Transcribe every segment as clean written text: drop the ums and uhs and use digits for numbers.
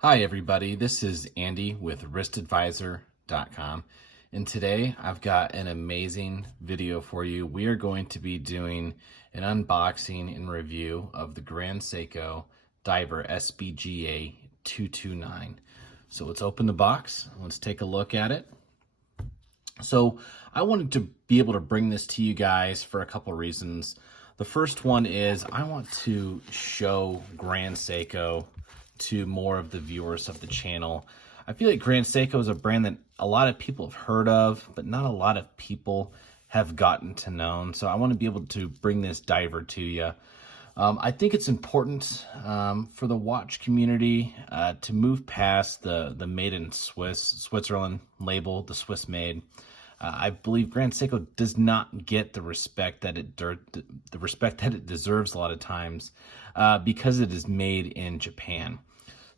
Hi everybody, this is Andy with wristadvisor.com, and today I've got an amazing video for you. We are going to be doing an unboxing and review of the Grand Seiko Diver SBGA229. So let's open the box, let's take a look at it. So I wanted to be able to bring this to you guys for a couple reasons. The first one is I want to show Grand Seiko to more of the viewers of the channel. I feel like Grand Seiko is a brand that a lot of people have heard of, but not a lot of people have gotten to know. So I want to be able to bring this diver to you. I think it's important for the watch community to move past the made in Switzerland label, the Swiss made. I believe Grand Seiko does not get the respect that it deserves a lot of times because it is made in Japan.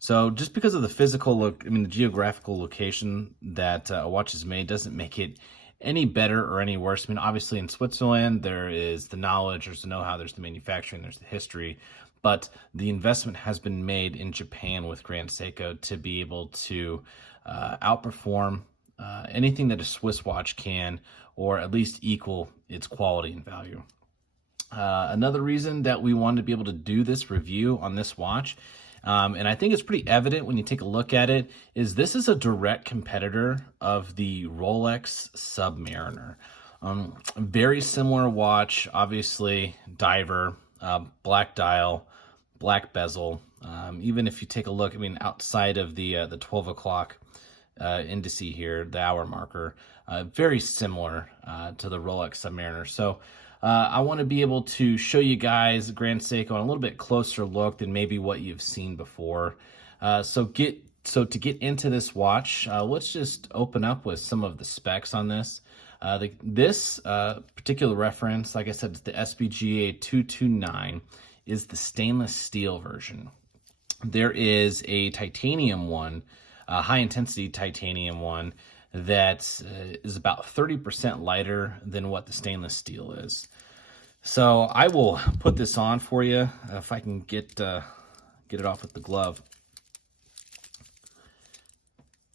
So just because of the the geographical location that a watch is made doesn't make it any better or any worse. I mean, obviously in Switzerland, there is the knowledge, there's the know-how, there's the manufacturing, there's the history, but the investment has been made in Japan with Grand Seiko to be able to outperform anything that a Swiss watch can, or at least equal its quality and value. Another reason that we wanted to be able to do this review on this watch, and I think it's pretty evident when you take a look at it, is this is a direct competitor of the Rolex Submariner. Very similar watch, obviously, diver, black dial, black bezel. Even if you take a look, I mean, outside of the 12 o'clock indice here, the hour marker, very similar to the Rolex Submariner. So I want to be able to show you guys Grand Seiko on a little bit closer look than maybe what you've seen before. So to get into this watch, let's just open up with some of the specs on this. This particular reference, like I said, it's the SBGA 229, is the stainless steel version. There is a titanium one, a high-intensity titanium one, that is about 30% lighter than what the stainless steel is. So I will put this on for you if I can get it off with the glove.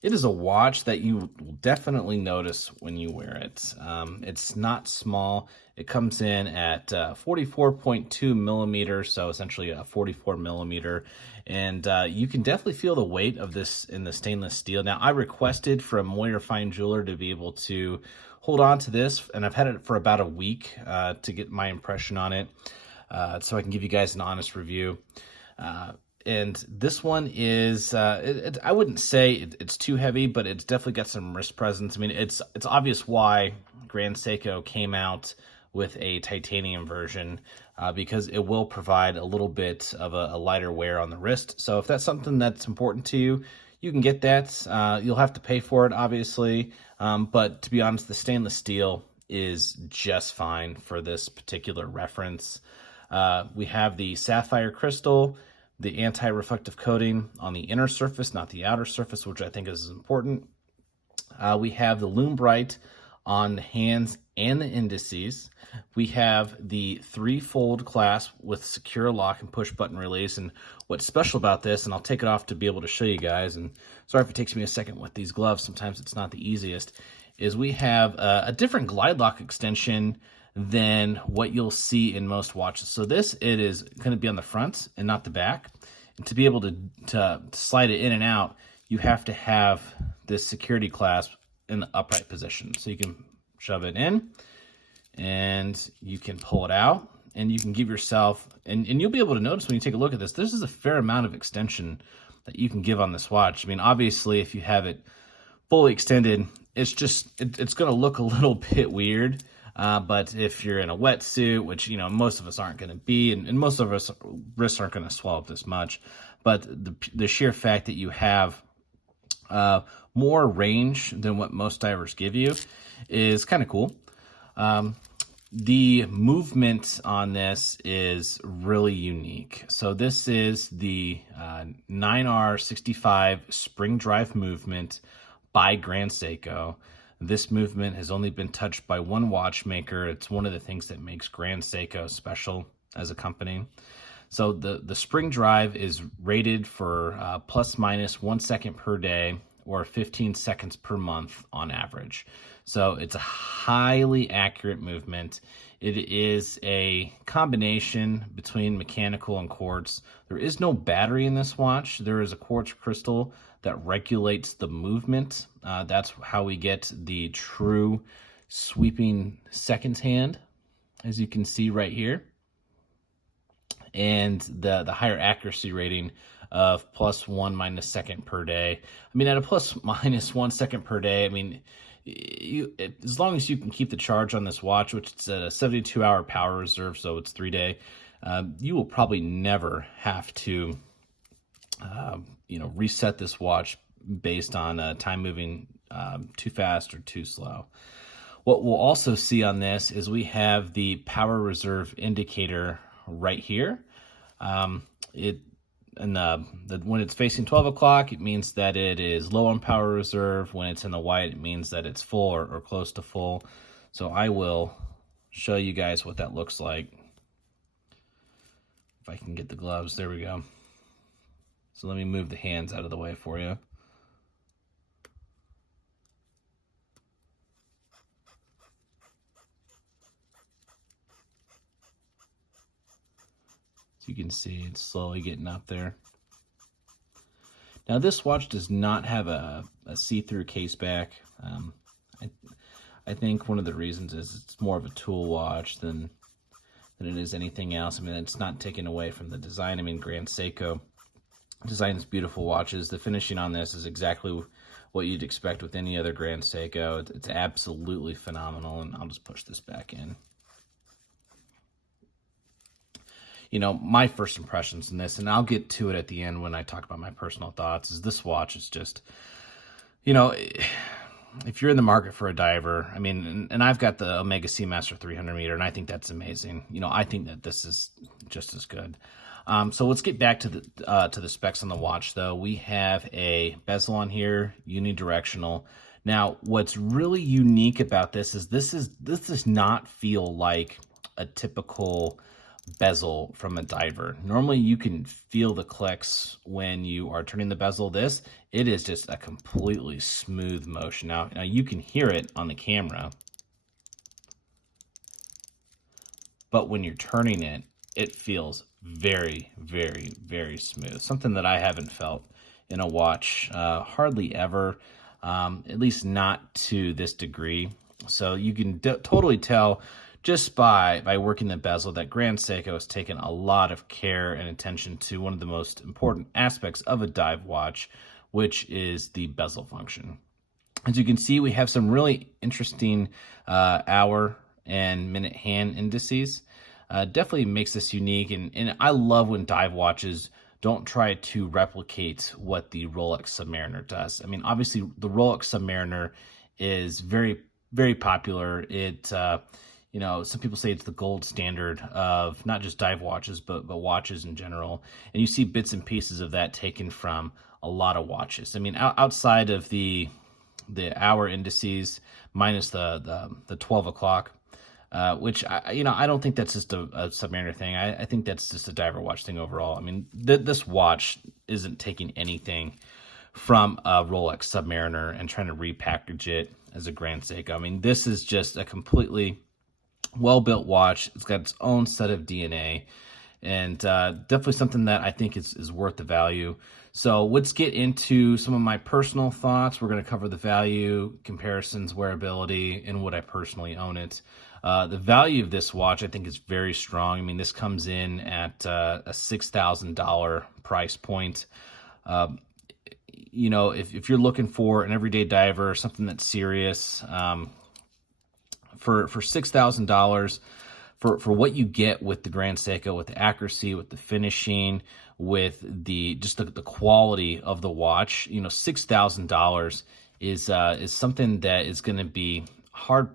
It is a watch that you will definitely notice when you wear it. It's not small. It comes in at 44.2 millimeters, so essentially a 44 millimeter. And you can definitely feel the weight of this in the stainless steel. Now, I requested from Moyer Fine Jeweler to be able to hold on to this, and I've had it for about a week to get my impression on it, so I can give you guys an honest review. And this one is, I wouldn't say it's too heavy, but it's definitely got some wrist presence. I mean, it's obvious why Grand Seiko came out with a titanium version, because it will provide a little bit of a lighter wear on the wrist. So if that's something that's important to you, you can get that. You'll have to pay for it, obviously. But to be honest, the stainless steel is just fine for this particular reference. We have the sapphire crystal, the anti-reflective coating on the inner surface, not the outer surface, which I think is important. We have the Lume Bright on the hands and the indices. We have the 3-fold clasp with secure lock and push button release. And what's special about this, and I'll take it off to be able to show you guys, and sorry if it takes me a second with these gloves, sometimes it's not the easiest, is we have a different glide lock extension than what you'll see in most watches. So it is going to be on the front and not the back. And to be able to slide it in and out, you have to have this security clasp in the upright position. So you can shove it in and you can pull it out, and you can give yourself, and you'll be able to notice when you take a look at this is a fair amount of extension that you can give on this watch. I mean, obviously, if you have it fully extended, it's going to look a little bit weird. But if you're in a wetsuit, which, you know, most of us aren't going to be, and most of us wrists aren't going to swell up this much, but the sheer fact that you have more range than what most divers give you is kind of cool. The movement on this is really unique. So this is the 9R65 spring drive movement by Grand Seiko. This movement has only been touched by one watchmaker. It's one of the things that makes Grand Seiko special as a company. So the spring drive is rated for plus minus 1 second per day or 15 seconds per month on average. So it's a highly accurate movement. It is a combination between mechanical and quartz. There is no battery in this watch. There is a quartz crystal that regulates the movement. That's how we get the true sweeping seconds hand, as you can see right here. And the higher accuracy rating of plus 1 minus second per day. I mean, at a plus minus 1 second per day, I mean, as long as you can keep the charge on this watch, which it's a 72-hour power reserve, so it's 3-day, you will probably never have to, reset this watch based on time moving too fast or too slow. What we'll also see on this is we have the power reserve indicator right here. When it's facing 12 o'clock, it means that it is low on power reserve. When it's in the white, it means that it's full or close to full. So I will show you guys what that looks like. If I can get the gloves, there we go. So let me move the hands out of the way for you. You can see it's slowly getting up there. Now this watch does not have a see-through case back. I think one of the reasons is it's more of a tool watch than it is anything else. I mean, it's not taken away from the design. I mean, Grand Seiko designs beautiful watches. The finishing on this is exactly what you'd expect with any other Grand Seiko. It's absolutely phenomenal, and I'll just push this back in. My first impressions in this, and I'll get to it at the end when I talk about my personal thoughts, is this watch is just, if you're in the market for a diver, I mean, and I've got the Omega Seamaster 300 meter, and I think that's amazing. I think that this is just as good. So let's get back to the specs on the watch, though. We have a bezel on here, unidirectional. Now, what's really unique about this is this does not feel like a typical bezel from a diver. Normally you can feel the clicks when you are turning the bezel. It is just a completely smooth motion. Now you can hear it on the camera, but when you're turning it, it feels very, very, very smooth. Something that I haven't felt in a watch hardly ever, at least not to this degree. So you can totally tell just by working the bezel that Grand Seiko has taken a lot of care and attention to one of the most important aspects of a dive watch, which is the bezel function. As you can see, we have some really interesting hour and minute hand indices. Definitely makes this unique, and I love when dive watches don't try to replicate what the Rolex Submariner does. I mean, obviously the Rolex Submariner is very, very popular. It some people say it's the gold standard of not just dive watches, but watches in general. And you see bits and pieces of that taken from a lot of watches. I mean, outside of the hour indices, minus the 12 o'clock, which I don't think that's just a Submariner thing. I think that's just a diver watch thing overall. I mean, this watch isn't taking anything from a Rolex Submariner and trying to repackage it as a Grand Seiko. I mean, this is just a completely well-built watch. It's got its own set of DNA, and definitely something that I think is worth the value. So let's get into some of my personal thoughts. We're going to cover the value, comparisons, wearability, and would I personally own it. The value of this watch, I think, is very strong. I mean, this comes in at a $6,000 price point. If you're looking for an everyday diver, something that's serious, for $6,000, for what you get with the Grand Seiko, with the accuracy, with the finishing, with the quality of the watch, $6,000 is something that is going to be hard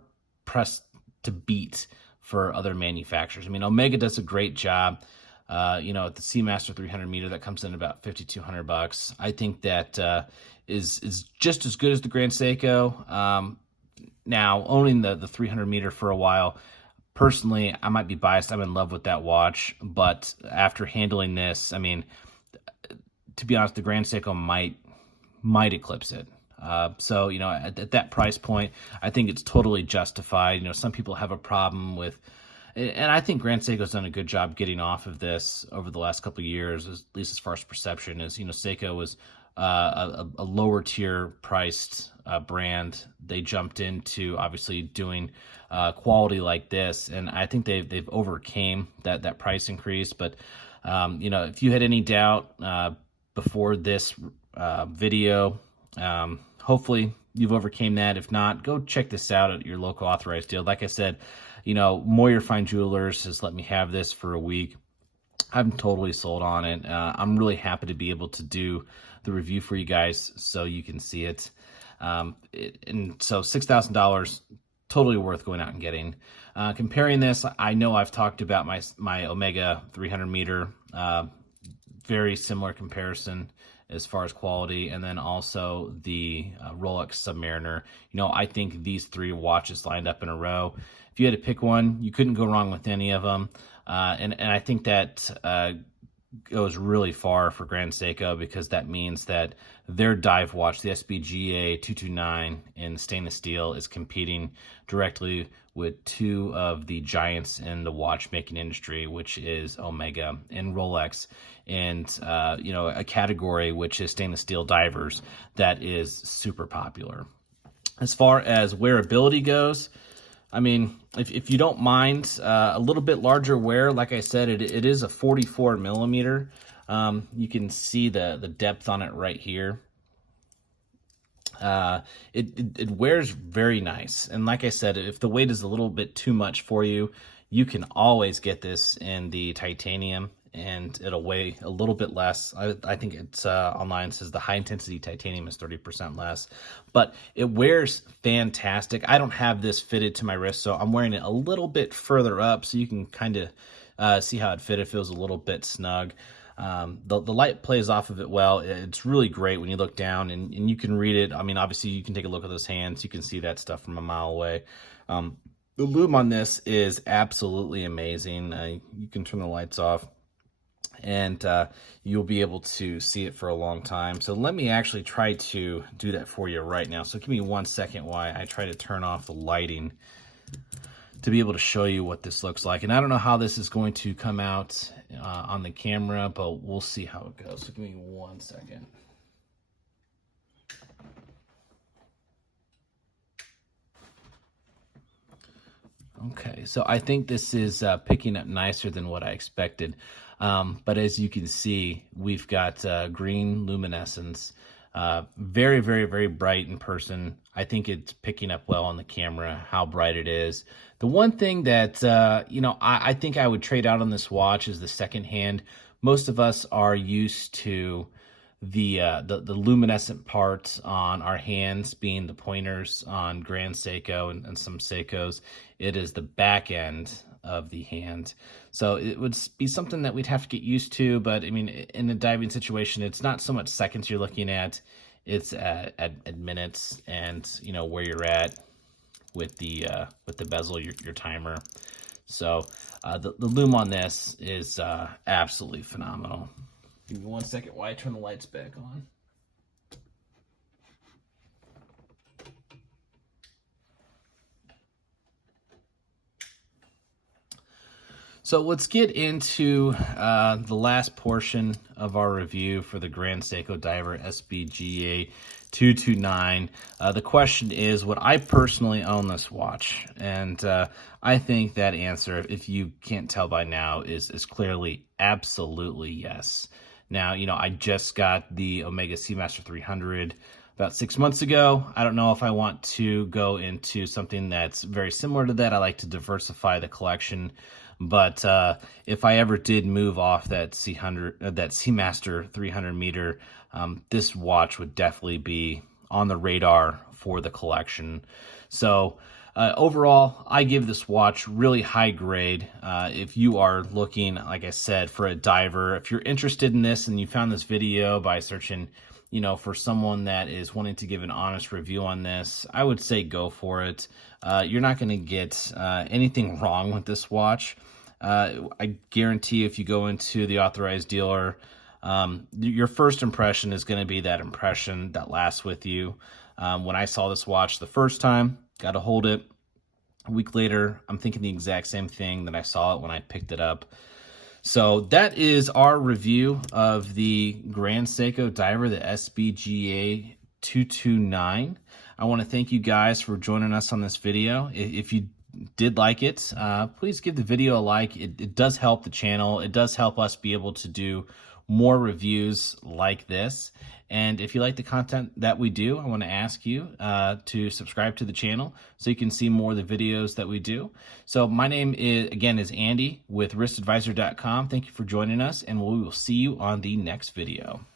pressed to beat for other manufacturers. I mean, Omega does a great job. At the Seamaster 300 meter, that comes in about $5,200. I think that is just as good as the Grand Seiko. Now, owning the 300 meter for a while, personally, I might be biased. I'm in love with that watch, but after handling this, I mean, to be honest, the Grand Seiko might eclipse it. So, you know, at that price point, I think it's totally justified. You know, some people have a problem with, and I think Grand Seiko's done a good job getting off of this over the last couple of years, at least as far as perception is. You know, Seiko was a lower tier priced brand. They jumped into obviously doing quality like this, and I think they've overcame that price increase. But you know, if you had any doubt before this video, hopefully you've overcame that. If not, go check this out at your local authorized dealer. Like I said, you know, Moyer Fine Jewelers has let me have this for a week. I'm totally sold on it. I'm really happy to be able to do the review for you guys so you can see it. And so $6,000, totally worth going out and getting. Comparing this, I know I've talked about my Omega 300 meter, very similar comparison as far as quality, and then also the Rolex Submariner. You know, I think these three watches lined up in a row. If you had to pick one, you couldn't go wrong with any of them. And I think that goes really far for Grand Seiko, because that means that their dive watch, the SBGA229 in stainless steel, is competing directly with two of the giants in the watchmaking industry, which is Omega and Rolex, and you know, a category which is stainless steel divers that is super popular. As far as wearability goes, I mean, if you don't mind a little bit larger wear, like I said, it is a 44 millimeter. You can see the depth on it right here. It wears very nice. And like I said, if the weight is a little bit too much for you, you can always get this in the titanium, and it'll weigh a little bit less. I think it's online, it says the high intensity titanium is 30% less, but it wears fantastic. I don't have this fitted to my wrist, so I'm wearing it a little bit further up so you can kind of see how it fit. It feels a little bit snug. The light plays off of it well. It's really great when you look down and you can read it. I mean, obviously you can take a look at those hands. You can see that stuff from a mile away. The lume on this is absolutely amazing. You can turn the lights off, and you'll be able to see it for a long time. So let me actually try to do that for you right now. So give me 1 second while I try to turn off the lighting to be able to show you what this looks like. And I don't know how this is going to come out on the camera, but we'll see how it goes. So give me 1 second. Okay, so I think this is picking up nicer than what I expected. But as you can see, we've got green luminescence, very, very, very bright in person. I think it's picking up well on the camera, how bright it is. The one thing that, you know, I think I would trade out on this watch is the second hand. Most of us are used to the luminescent parts on our hands being the pointers on Grand Seiko and some Seikos. It is the back end of the hand. So it would be something that we'd have to get used to, but I mean, in a diving situation, it's not so much seconds you're looking at, it's at minutes, and you know where you're at with the bezel, your timer. So the lume on this is absolutely phenomenal. Give me 1 second while I turn the lights back on. So let's get into the last portion of our review for the Grand Seiko Diver SBGA229. The question is, would I personally own this watch? And I think that answer, if you can't tell by now, is clearly absolutely yes. Now, you know, I just got the Omega Seamaster 300 about 6 months ago. I don't know if I want to go into something that's very similar to that. I like to diversify the collection. But if I ever did move off that Seamaster 300 meter, this watch would definitely be on the radar for the collection. So Overall, I give this watch really high grade. If you are looking, like I said, for a diver, if you're interested in this and you found this video by searching, for someone that is wanting to give an honest review on this, I would say go for it. You're not going to get anything wrong with this watch. I guarantee if you go into the authorized dealer, your first impression is going to be that impression that lasts with you. When I saw this watch the first time, got to hold it. A week later, I'm thinking the exact same thing that I saw it when I picked it up. So that is our review of the Grand Seiko Diver, the SBGA229. I want to thank you guys for joining us on this video. If you did like it, please give the video a like. It does help the channel. It does help us be able to do more reviews like this. And if you like the content that we do, I want to ask you to subscribe to the channel so you can see more of the videos that we do. So my name is Andy with wristadvisor.com. Thank you for joining us, and we will see you on the next video.